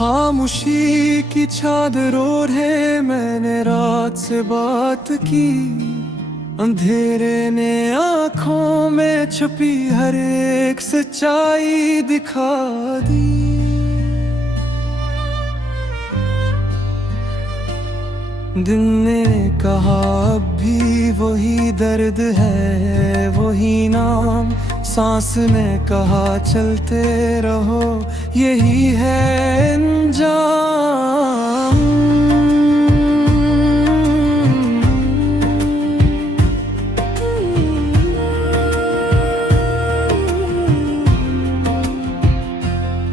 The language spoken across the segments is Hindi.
खामोशी की चादर ओढ़े मैंने रात से बात की, अंधेरे ने आँखों में छुपी हर एक सच्चाई दिखा दी। दिन ने कहा अब भी वही दर्द है वही नाम, सांस ने कहा चलते रहो यही है अंजाम।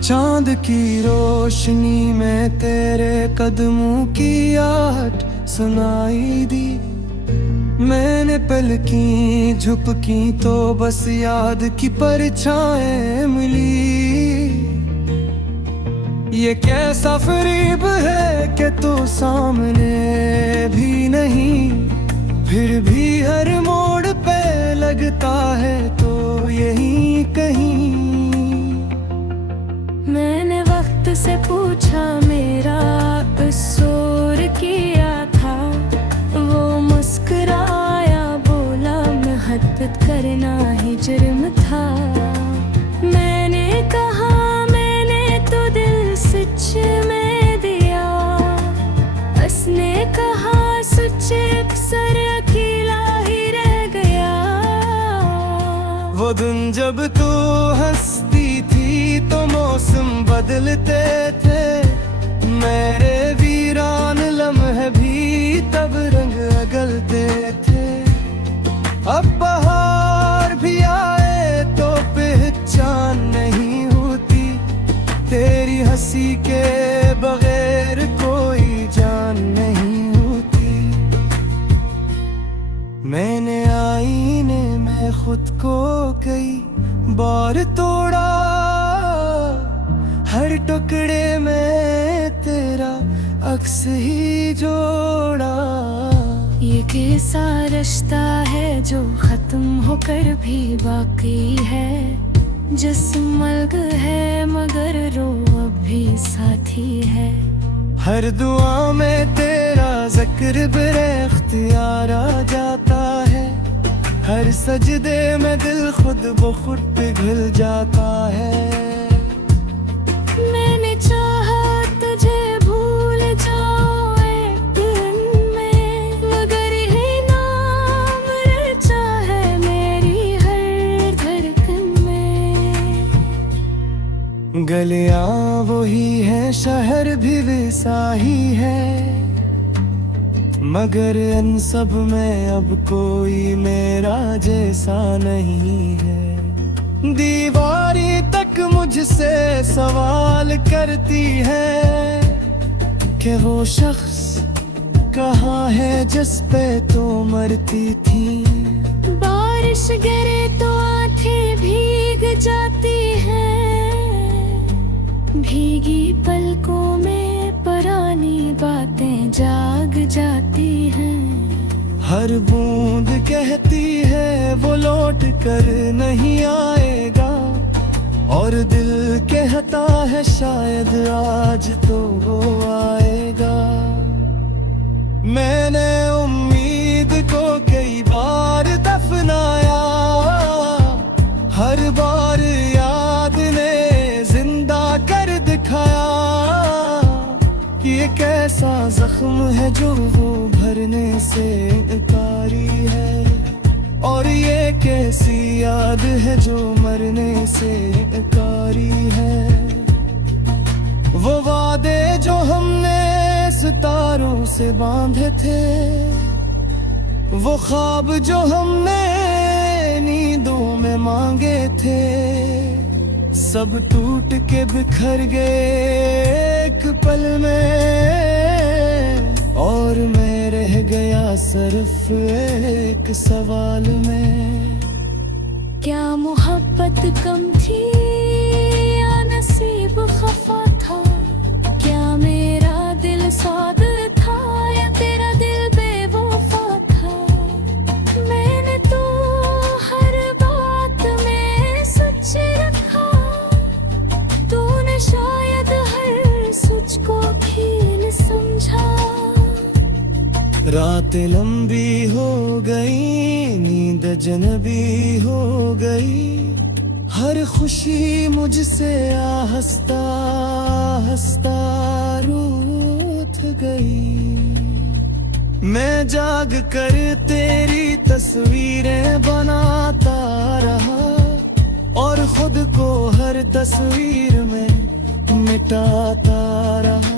चांद की रोशनी में तेरे कदमों की आहट सुनाई दी, मैंने पलकी झुपकी तो बस याद की परछाएं मिली। ये कैसा फरीब है कि तू सामने भी नहीं, फिर भी हर मोड़ पे लगता है तो यहीं कहीं। मैंने वक्त से पूछा मेरा कसूर किया था, वो मुस्कुराया बोला मोहब्बत करना ही जुर्म था। मैंने कहा मैंने तो दिल सच में दिया, उसने कहा सच अक्सर अकेला ही रह गया। वो दिन जब तू हंसती थी तो मौसम बदलते थे, मेरे वीरान लम्हे भी तब रंग अगलते थे। अब बहार भी आए तो पहचान नहीं होती, तेरी हंसी के बगैर कोई जान नहीं होती। मैंने आईने में खुद को कई बार तोड़ा, हर टुकड़े में तेरा अक्स ही जोड़ा। ये कैसा रिश्ता है जो खत्म होकर भी बाकी है, जिस्म अलग है मगर रो अब भी साथी है। हर दुआ में तेरा जिक्र बरे इख्तियार आ जाता है, हर सजदे में दिल खुद ब खुद पिघल जाता है। मैंने चाहा तुझे भूल जाओ एक दिन में, मगर ये नाम रचा है मेरी हर धड़कन में। गलियां वही है शहर भी वैसा ही है, मगर इन सब में अब कोई मेरा जैसा नहीं है। दीवारी तक मुझसे सवाल करती है कि वो शख्स कहाँ है जिस पे तो मरती थी। बारिश गिरे तो आंखें भीग जाती हैं, भीगी पलकों में पुरानी बातें जाग जाती हैं। हर बूंद कहती है वो लौट कर नहीं आएगा, और दिल कहता है शायद आज तो वो आएगा। मैंने उम्मीद को कई बार दफनाया, हर बार याद ने जिंदा कर दिखाया। ये कैसा जख्म है जो वो भरने से इनकारी है, और ये कैसी याद है जो मरने से इनकारी है। वो वादे जो हमने सितारों से बांधे थे, वो ख्वाब जो हमने नींदों में मांगे थे, सब टूट के बिखर गए एक पल में। और मैं रह गया सिर्फ एक सवाल में क्या मोहब्बत कम थी या नसीब खफा था? क्या मेरा दिल साद था या तेरा दिल बेवफा था? मैंने तो हर बात में सच रखा, तूने शायद हर सच को खेल समझा। रातें लंबी हो गई, नींद अजनबी हो गई, हर खुशी मुझसे हंसता हंसता रूठ गई। मैं जाग कर तेरी तस्वीरें बनाता रहा और खुद को हर तस्वीर में मिटाता रहा।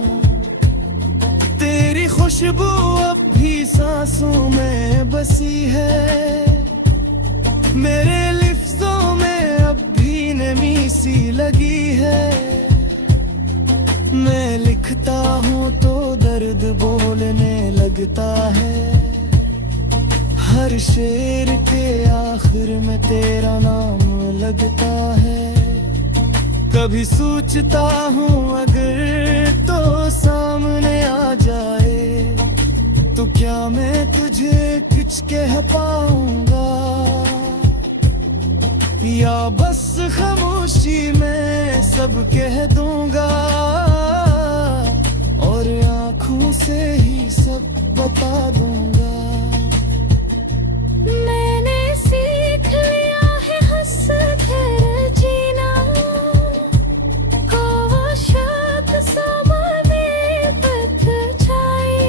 तेरी खुशबू अब भी सांसों में बसी है, मेरे लिफ्ज़ों में अब भी नमी सी लगी है। मैं लिखता हूँ तो दर्द बोलने लगता है, हर शेर के आखिर में तेरा नाम लगता है। कभी सोचता हूँ अगर तो सामने आ जाए तो क्या मैं तुझे कुछ कह पाऊंगा, या बस खामोशी में सब कह दूंगा और आंखों से ही सब बता दूंगा। मैंने सीख लिया है हंस कर जीना, को वो शौक सामने बच जाए,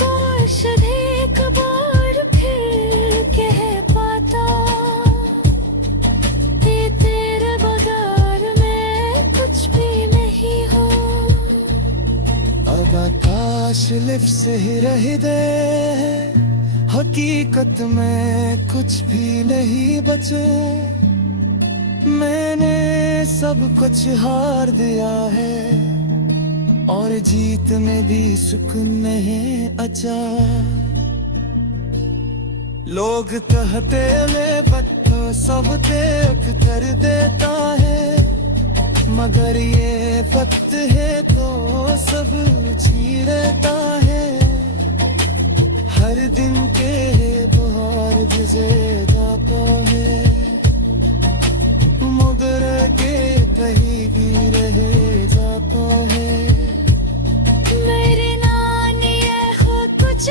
काश एक बार फिर कह पाता कि तेरे बगैर मैं कुछ भी नहीं हूँ। अगर काश लिफ्ज़ ही रह दे, हकीकत में कुछ भी नहीं बचे। मैंने सब कुछ हार दिया है और जीत में भी सुकून नहीं अचा। लोग कहते मैं वक्त सब त्याग कर देता है, मगर ये वक्त है तो सब छीन रहता है। हर दिन के बहार गुजर जाता है, मगर के कहीं भी रह जाता है। मेरी नानी हो कुछ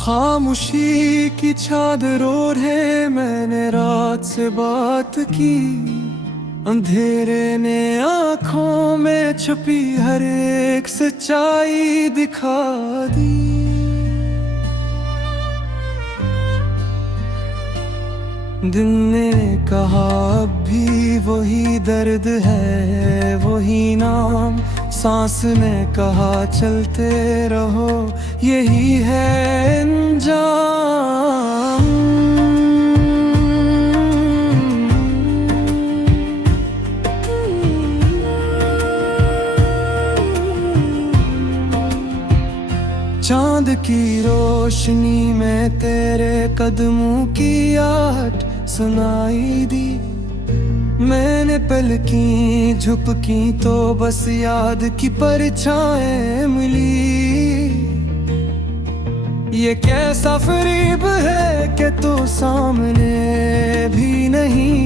खामोशी की चादर ओढ़े मैंने रात से बात की, अंधेरे ने आँखों में छुपी हर एक सच्चाई दिखा दी। दिल ने कहा अब भी वही दर्द है वही नाम, सांस ने कहा चलते रहो यही है अंजाम। चांद की रोशनी में तेरे कदमों की आहट सुनाई दी। मैंने पलकी झुपकी तो बस याद की परछाएं मिली। ये कैसा फरीब है कि तू सामने भी नहीं,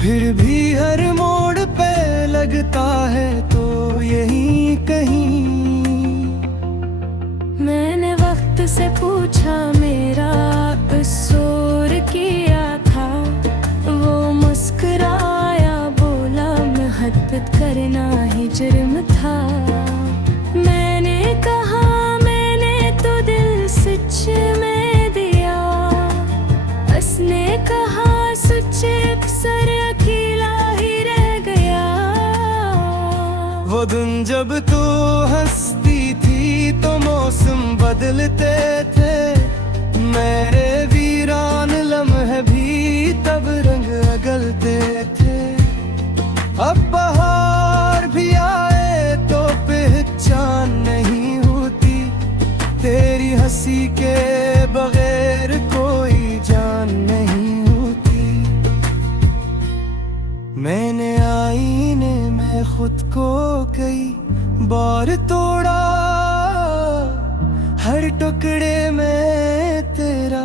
फिर भी हर मोड़ पे लगता है तो यही कहीं। मैंने वक्त से पूछा मेरा कसूर किया था, वो मुस्कुराया बोला मोहब्बत करना ही जुर्म था। मैंने कहा मैंने तो दिल सच में दिया, उसने कहा सच अक्सर अकेला ही रह गया। वो वो दिन जब तू हंसती थी तो मौसम बदलते थे, मेरे वीरान लम्हे भी तब रंग अगलते थे। अब बहार भी आए तो पहचान नहीं होती, तेरी हंसी के बगैर कोई जान नहीं होती। मैंने आईने में खुद को कई बार तोड़ा, हर टुकड़े में तेरा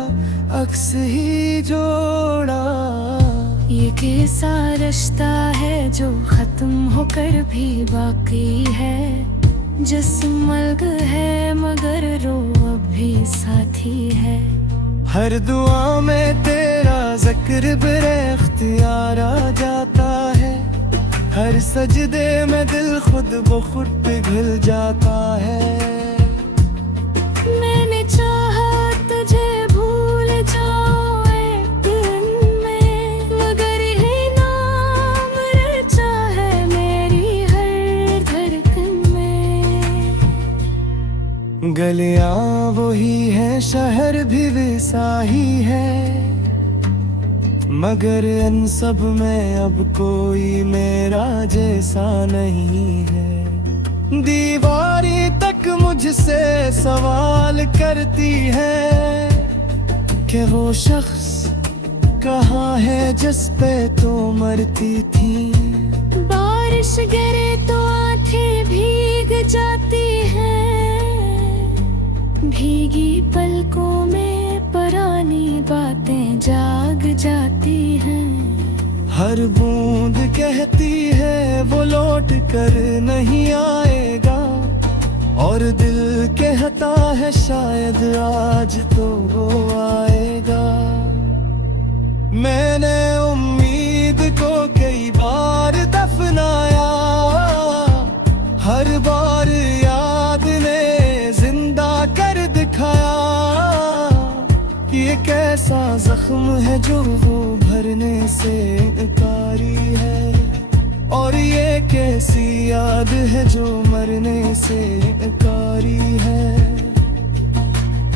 अक्स ही जोड़ा। ये कैसा रिश्ता है जो खत्म होकर भी बाकी है, जिस्म अलग है मगर रो अब भी साथी है। हर दुआ में तेरा जिक्र बेख्तियार आ जाता है, हर सजदे में दिल खुद ब खुद पिघल जाता है। मैंने चाहा तुझे भूल जाऊं एक दिन में, मगर ये नाम रचा है मेरी हर धड़कन में। गलियां वही है, शहर भी वैसा ही है, मगर इन सब में अब कोई मेरा जैसा नहीं है। दीवारी तक मुझसे सवाल करती है कि वो शख्स कहाँ है जिस पे तो मरती थी। बारिश गिरे तो आंखें भीग जाती हैं, भीगी पलकों में पुरानी बातें जाग जाती हैं। हर बूंद कहती है वो लौट कर नहीं आएगा, और दिल कहता है शायद आज तो वो आएगा। मैंने उम्मीद को कई बार दफनाया, हर बार याद ने जिंदा कर दिखाया। ये कैसा जख्म है जो वो भरने से इनकारी है, और ये कैसी याद है जो मरने से इनकारी है।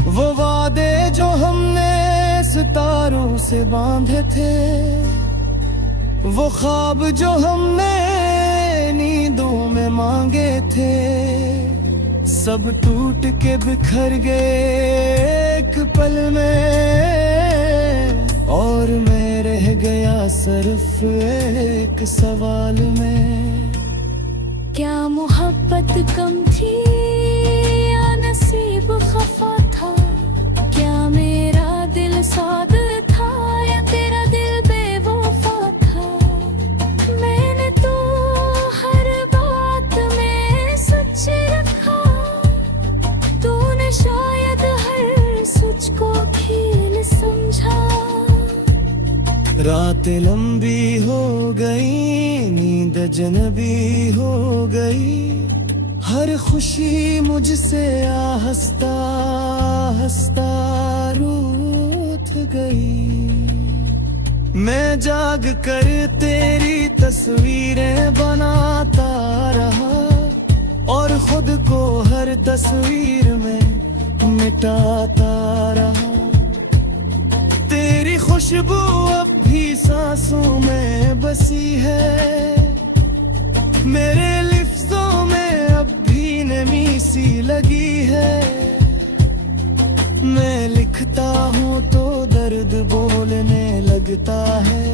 वो वादे जो हमने सितारों से बांधे थे, वो ख्वाब जो हमने नींदों में मांगे थे, सब टूट के बिखर गए एक पल में। और मैं रह गया सिर्फ एक सवाल में, क्या मोहब्बत कम थी या नसीब खफा था? क्या मेरा दिल साद था या तेरा दिल बेवफा था? मैंने तो हर बात में सच रखा, तूने शायद हर सच को खेल समझा। रातें लंबी हो गई, नींद अजनबी हो गई, हर खुशी मुझसे हंसता हंसता रूठ गई। मैं जाग कर तेरी तस्वीरें बनाता रहा, और खुद को हर तस्वीर में मिटाता रहा। तेरी खुशबू अब भी सांसों में बसी है, मेरे लिफ्ज़ों में अब भी नमी सी लगी है। मैं लिखता हूँ तो दर्द बोलने लगता है,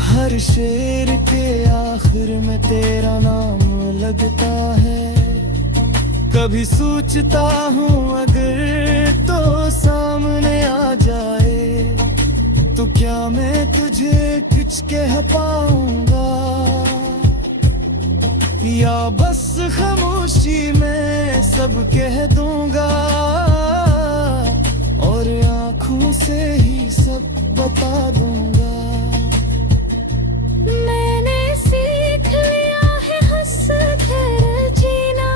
हर शेर के आखिर में तेरा नाम लगता है। कभी सोचता हूँ अगर तो सामने आ जाए, तो क्या मैं तुझे कुछ कह पाऊंगा, या बस खामोशी में सब कह दूंगा, और आँखों से ही सब बता दूंगा। मैंने सीख लिया है हंस कर जीना,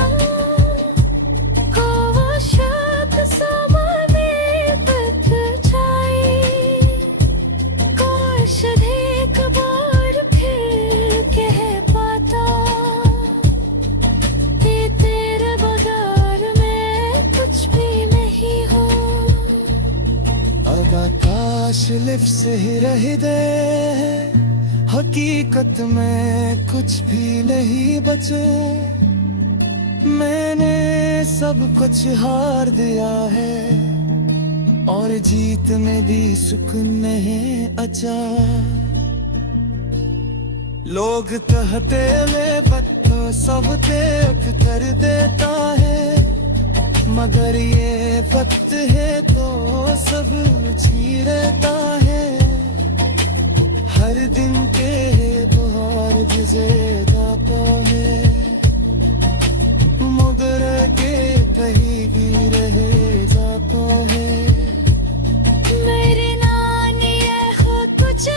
वो शब्द सामने बच जाए, काश एक बार फिर कह पाता, ही रह दे, हकीकत में कुछ भी नहीं बचे। मैंने सब कुछ हार दिया है और जीत में भी सुकून नहीं अचा। लोग कहते में वक्त सब त्याग कर देता है, मगर ये वक्त है तो सब छी रहता है। हर दिन के बहार गुजर जाता है, मगर के कहीं भी रह जाता है। मेरे नान ये हो कुछ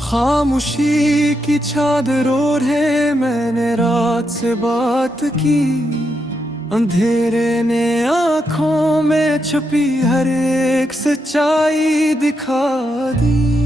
खामोशी की चादर ओढ़े मैंने रात से बात की, अंधेरे ने आंखों में छुपी हर एक सच्चाई दिखा दी।